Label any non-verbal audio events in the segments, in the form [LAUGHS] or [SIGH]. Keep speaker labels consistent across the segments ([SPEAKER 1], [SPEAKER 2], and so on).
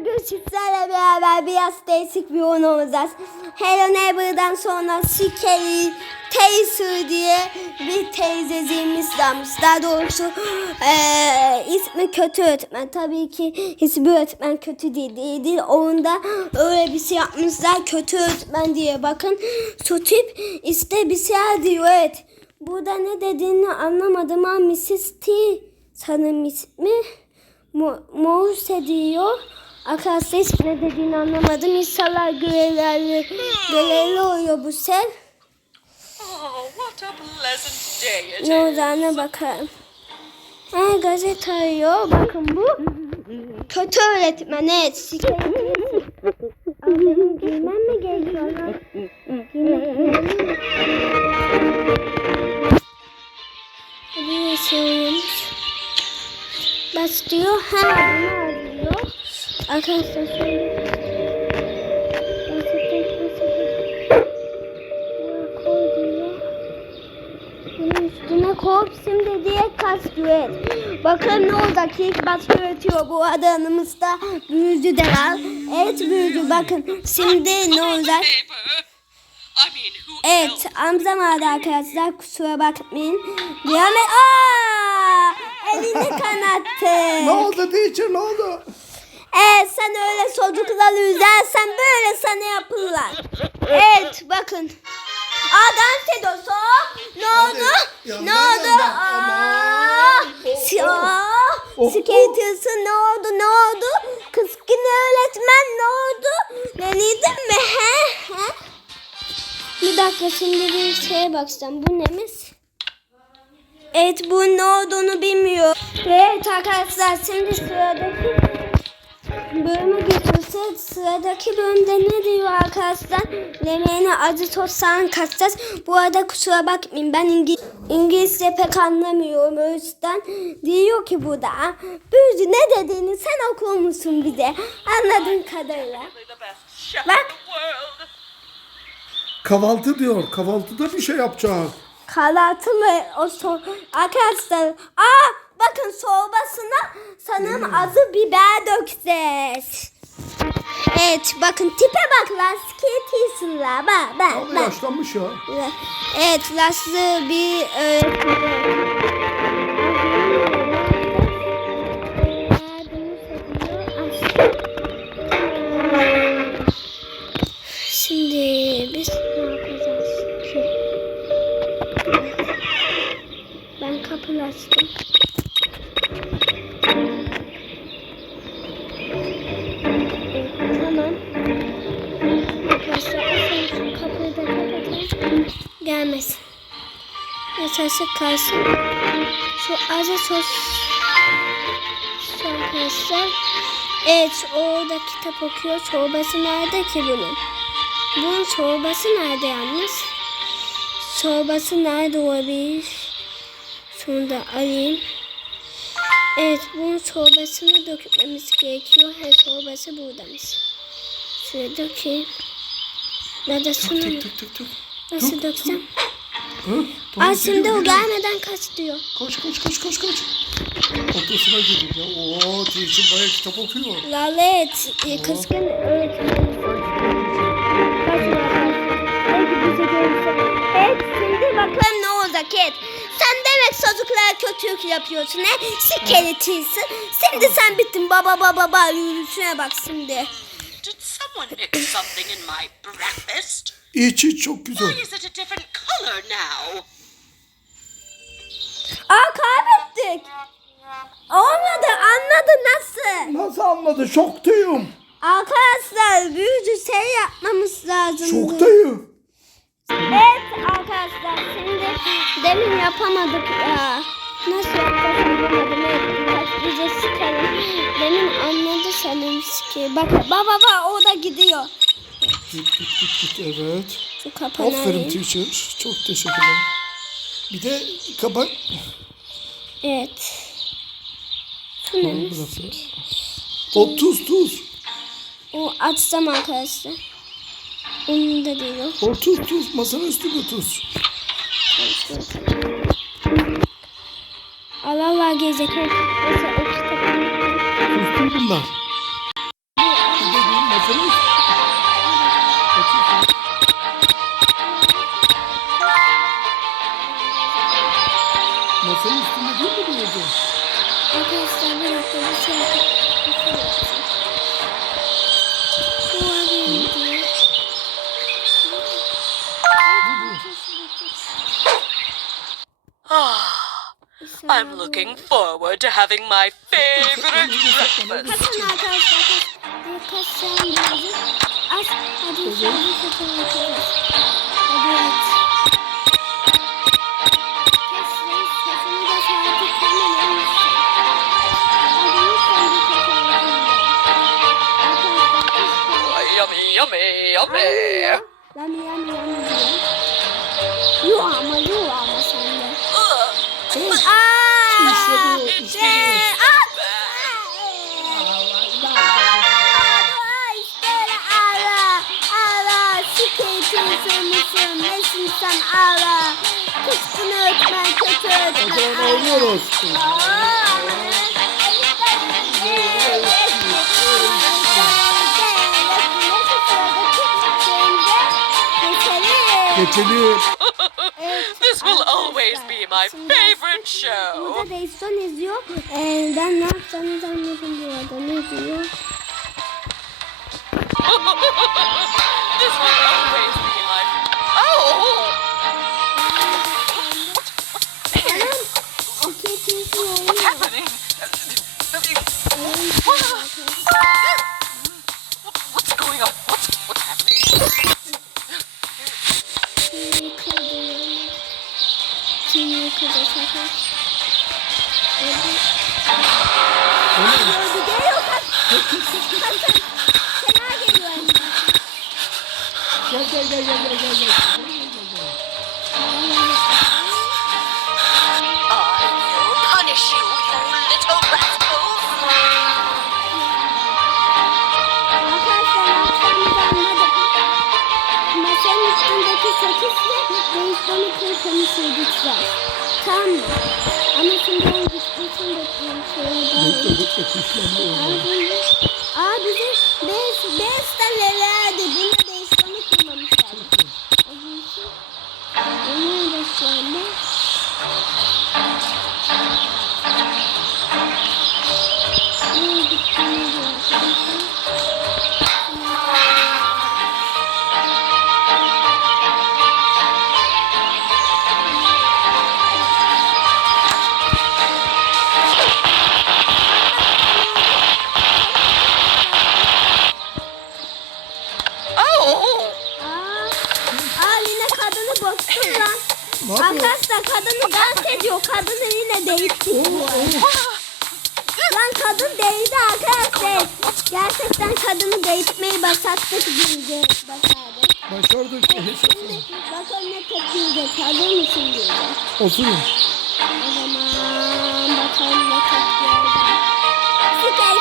[SPEAKER 1] Bugün sizlerle beraber biraz değişik bir oyun oynayacağız. Hello Neighbor'dan sonra Sikeli Teyze diye bir teyzeciğimiz varmış. Daha doğrusu eee ismi kötü öğretmen. Tabii ki hiçbir öğretmen kötü değil. değil, değil. Oyunda öyle bir şey yapmışlar. Kötü öğretmen diye. Bakın şu tip işte bir şey diyor. Evet. Burada ne dediğini anlamadım ama Mrs. T sanırım ismi. Mo- Morse diyor. Arkadaşlar hiç ne dediğini anlamadım. İnşallah görevlerle, görevli oluyor bu sel.
[SPEAKER 2] Oh,
[SPEAKER 1] Ne olacağına bakalım. Ha, gazete arıyor. Bakın bu. Kötü öğretmen. Evet. Sikeyim. Benim giymem mi gerekiyor lan? Giymek mi? Hadi yaşıyormuş. Bas diyor. Ha. Arkadaşlar şöyle. Üstüne koyup şimdi diye kas ne olacak ilk baş üretiyor bu arada yanımızda büyücü de var. Evet büyücü bakın şimdi ne olacak? Evet amcam vardı arkadaşlar kusura bakmayın. Ve aaa elini kanattı.
[SPEAKER 3] Ne oldu teacher ne oldu?
[SPEAKER 1] Evet sen öyle çocukları üzersen böyle sana yapırlar. Evet bakın. Aa dans. Ne oldu? Ne oldu?
[SPEAKER 3] yandan.
[SPEAKER 1] Aa,
[SPEAKER 3] Aman.
[SPEAKER 1] ya.
[SPEAKER 3] Oh,
[SPEAKER 1] Skater'sın ne oldu ne oldu? Kızgın öğretmen ne oldu? Denedin mi he? he? Bir dakika şimdi bir şeye bakacağım. Bu nemiz? Evet bu ne olduğunu bilmiyor. Evet arkadaşlar şimdi sıradaki bölüme geçiyorsa sıradaki bölümde ne diyor arkadaşlar? Lemeğine acı tostan kaçacağız. Bu arada kusura bakmayın ben İngi İngilizce pek anlamıyorum. O yüzden diyor ki burada büyücü ne dediğini sen okur musun bize? Anladığın kadarıyla. Bak.
[SPEAKER 3] Kahvaltı diyor. Kahvaltıda bir şey yapacak.
[SPEAKER 1] Kahvaltı mı? O so Arkadaşlar aa bakın soğubasına sanırım azı biber dökeceğiz. Evet bakın tipe bak lan sketiyorsunlar bak bak
[SPEAKER 3] Ama
[SPEAKER 1] bak.
[SPEAKER 3] yaşlanmış ya.
[SPEAKER 1] Evet laslı bir öğretmen. Şimdi biz ne yapacağız? Ben kapıyı açtım. Yaşarsa kalsın. Şu azı sos. Arkadaşlar. Evet orada kitap okuyor. Çorbası nerede ki bunun? Bunun çorbası nerede yalnız? Çorbası nerede olabilir? Şunu da alayım. Evet bunun çorbasını dökmemiz gerekiyor. Her çorbası buradaymış. Şuraya dökeyim. Ya da şunu?
[SPEAKER 3] Tık tık tık tık.
[SPEAKER 1] Nasıl döksem?
[SPEAKER 3] Hı?
[SPEAKER 1] Ay şimdi
[SPEAKER 3] geliyor,
[SPEAKER 1] o
[SPEAKER 3] geliyor.
[SPEAKER 1] gelmeden kaç diyor.
[SPEAKER 3] Koş koş koş koş koş. Ortasına geliyor ya. Oo teacher bayağı kitap okuyor.
[SPEAKER 1] Lalet, e, kızgın gelirse. Evet, şimdi bakalım ne olacak evet. Sen demek çocuklara kötülük yapıyorsun he? Sikeletisin. Şimdi sen bittin baba baba baba yürüyüşüne bak şimdi.
[SPEAKER 2] Did someone mix something in my breakfast?
[SPEAKER 3] İç iç çok güzel.
[SPEAKER 1] Aa kaybettik. Olmadı anladı nasıl?
[SPEAKER 3] Nasıl anladı? Şoktayım.
[SPEAKER 1] Arkadaşlar büyücü şey yapmamız lazım.
[SPEAKER 3] Şoktayım.
[SPEAKER 1] Evet arkadaşlar şimdi demin yapamadık ya. Nasıl yapacağız anlamadım. Evet bize sıkalım. Demin anladı sanırım ki. Bak baba baba o da gidiyor.
[SPEAKER 3] Git git git git evet.
[SPEAKER 1] Şu kapanı
[SPEAKER 3] Aferin teacher. Çok teşekkürler. Bir de kapak.
[SPEAKER 1] Evet. Ne?
[SPEAKER 3] Burası. O tuz tuz.
[SPEAKER 1] O açsam arkadaşlar. Onun da değil o.
[SPEAKER 3] O tuz tuz. Masanın üstünde tuz.
[SPEAKER 1] Allah Allah gelecek. Mesela o kitabı.
[SPEAKER 3] Tuz bunlar.
[SPEAKER 2] Ah, I'm looking forward to having my favorite breakfast. [LAUGHS]
[SPEAKER 1] Yami yami yami diyor. Yuh ama yuh ama sen de.
[SPEAKER 2] Ugh.
[SPEAKER 1] Aaa!
[SPEAKER 3] İşte bu, işte bu.
[SPEAKER 1] Sen ağla. Kıskını ötmen, kötü ötmen.
[SPEAKER 3] O zaman oynuyoruz. Geçelim. [LAUGHS]
[SPEAKER 2] This will always be my favorite show.
[SPEAKER 1] Burada Dayson izliyor. Ee, ben ne yapacağını anladım bu. Ne diyor?
[SPEAKER 2] This will always be my. Oh!
[SPEAKER 1] Tamam. Okey kimse
[SPEAKER 3] Gel gel gel gel gel gel. gel.
[SPEAKER 1] Tamam? Ama şimdi onun düşmesini bekliyorum. Şöyle
[SPEAKER 3] Bekle
[SPEAKER 1] bağlı.
[SPEAKER 3] bekle kuşlanma
[SPEAKER 1] Aa,
[SPEAKER 3] oynuyor.
[SPEAKER 1] bunu- Aa bizim bez, bez tanelerdi. Bu arada. Lan kadın değdi arkadaşlar. Gerçekten kadını değitmeyi başardık bildi. Başardık.
[SPEAKER 3] Başardık.
[SPEAKER 1] Şimdi bakalım ne tepkiyecek. Hazır mısın diye.
[SPEAKER 3] Oturun.
[SPEAKER 1] O zaman bakalım ne tepkiyecek. Sıkay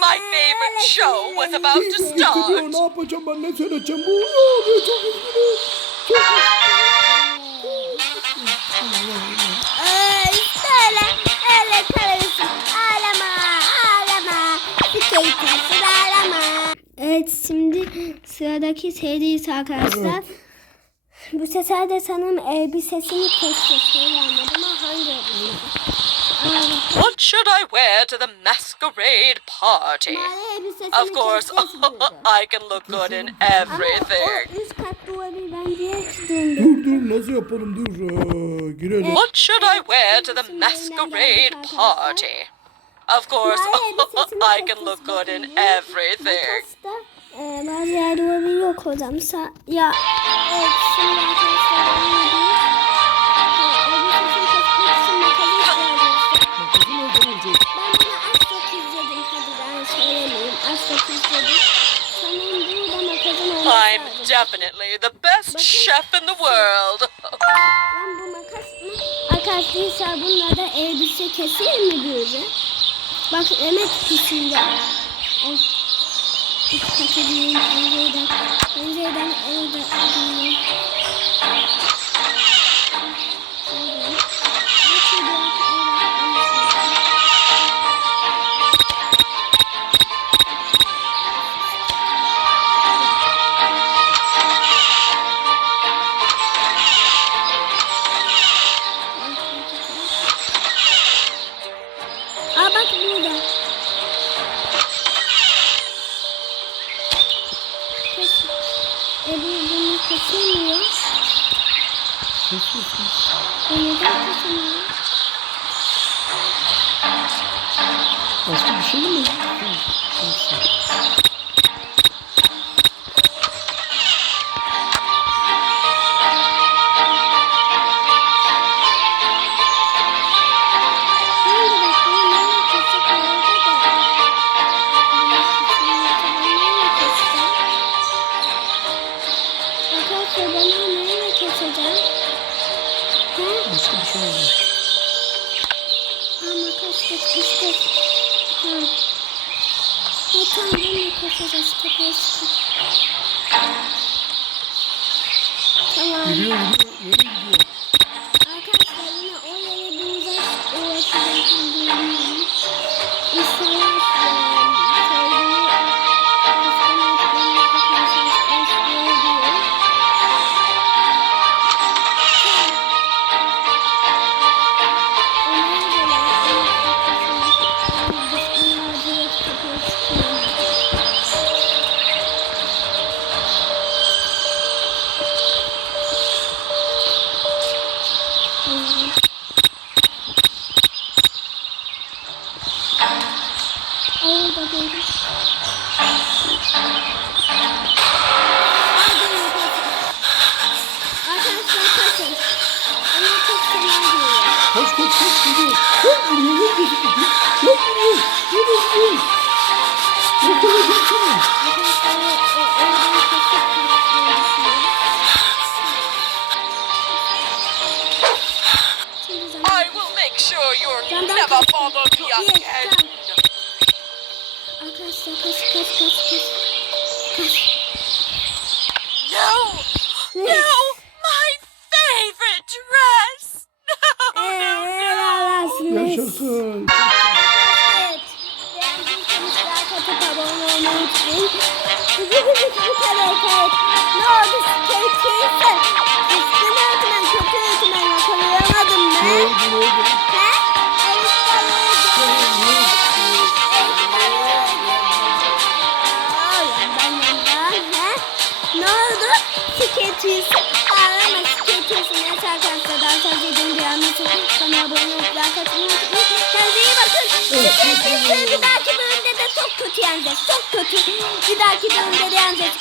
[SPEAKER 2] My favorite show was about to start.
[SPEAKER 3] Ne yapacağım ben ne söyleyeceğim? Bu Aa, çok üzgünüm. Çok
[SPEAKER 1] Ay, öyle, öyle kalıyorsun. Ağlama, ağlama. Skater'sın ağlama. Evet, şimdi sıradaki seriyiz arkadaşlar. Bu sefer de sanırım elbisesini kesecek. Söylemedim ama
[SPEAKER 2] What should I wear to the masquerade party? Of course. [LAUGHS] I can look good in [LAUGHS] everything.
[SPEAKER 1] o üst katta olabilir. Ben diye döndüm.
[SPEAKER 3] Dur dur nasıl yapalım dur. Aa, girelim.
[SPEAKER 2] What should I wear to the masquerade party? Of course, [LAUGHS] I can look good in everything.
[SPEAKER 1] Makasta bazı yerde olabiliyor hocam. Sa ya evet şimdi arkadaşlar
[SPEAKER 2] I'm definitely the best chef in the world.
[SPEAKER 1] Lan bu makas mı? Arkadaşlar bununla da elbise kesilir mi böyle? Bak Mehmet kesildi. Of. Hiç kaçabilirim pencereden. Pencereden eve burada. E bu bunu kesilmiyor.
[SPEAKER 3] Kesilmiyor.
[SPEAKER 1] E neden kesilmiyor?
[SPEAKER 3] Başka bir şey mi?
[SPEAKER 1] Ha tamam bunu keseceğiz. Kapıyı sıkın. Tamam.
[SPEAKER 3] Nereye
[SPEAKER 2] never bother me again.
[SPEAKER 1] tamam. Arkadaşlar kaç kaç kaç kaç. Kaç.
[SPEAKER 2] No! No!
[SPEAKER 1] Olmayı unutmayın. Bu kadar kayıt. Ne oldu? Keyifliyse. Üstün öğretmen, kötü öğretmen yakalayamadım
[SPEAKER 3] Ne
[SPEAKER 1] ben.
[SPEAKER 3] oldu ne oldu?
[SPEAKER 1] He? Elif'ten öğretmen. Elif'ten öğretmen. Yandan yandan. He? Ne oldu? Sketches. Ağlama Sketches'in yaş arkadaşlar. Daha fazla edince anlatın. Sana abone olup like atmayı unutmayın. Kendinize iyi bakın. Sketches'i bir dahaki kötü yeneceğiz. Çok kötü. Bir dahaki bölümde de yeneceğiz.